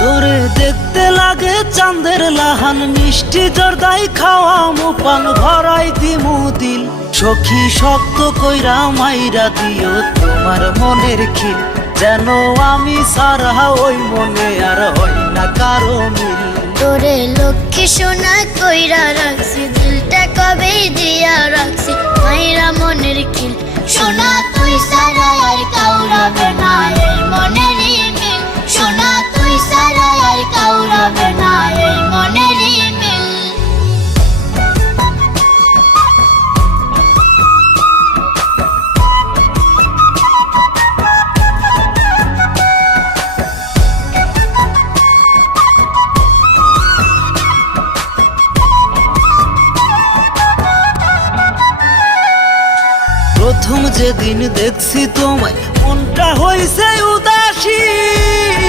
তোরে দেখতে লাগে চাঁদের লাহান, মিষ্টি জর্দাই খাওয়া মুপান ভরাই দিমু দিল। সখী শক্ত কইরা মাইরা দিও তোমার মনের খিল, যেন আমি সারা ওই মনে আর হয় না কারো মিল। তোরে লক্ষ্মী সোনা কইরা রাখছি, দিলটা কবে দিয়া রাখছি মাইরা মনের খিল। সোনা তুই সারা আর কাউরাবে না এই মনেরই মিল, সোনা তুই সারা আর কাউরাবে না এই মনেরই মিল। প্রথম যেদিন দেখছি তোমায় মনটা হইছে উদাসী,